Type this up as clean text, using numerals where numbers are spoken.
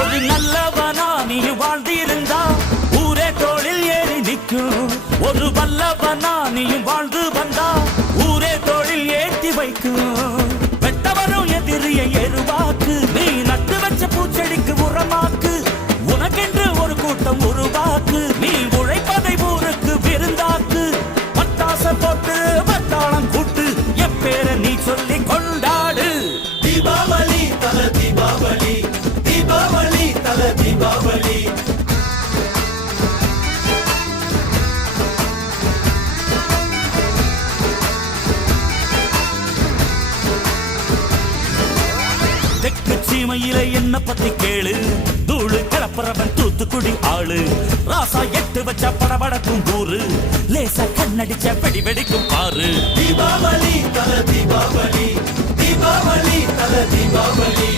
ஒரு நல்லவனா நீ வாழ்ந்திருந்தா ஊரே தோளில் ஏறி நிற்கும். ஒரு வல்லவனா நீயும் வாழ்ந்து வந்தா ஊரே தோளில் ஏற்றி வைக்கும். வெட்டவரும் எதிரியை எருவாக்கு, நீ நட்டு வச்ச பூச்செடிக்கு உரமாக்கு. உனக்கென்று ஒரு கூட்டம் உருவாக்கு, நீ உழைப்பதை ஊருக்கு விருந்தாக்கு. பட்டாச போட்டு பட்டாளம் கூட்டு, என் பேரை நீ சொல்லி கொண்டாடு. தீபாவளி தல தீபாவளி, தீபாவளி தல தீபாவளி. தெற்கு சீமையில என்ன பத்தி கேளு, தூளு கிளப்புறவன் தூத்துக்குடி ஆளு. ராசா எட்டு வச்ச படபடக்கும் ஊரு, லேசா கண்ணடிச்ச வெடி வெடிக்கும் பாரு. தீபாவளி தல தீபாவளி, தீபாவளி தல தீபாவளி.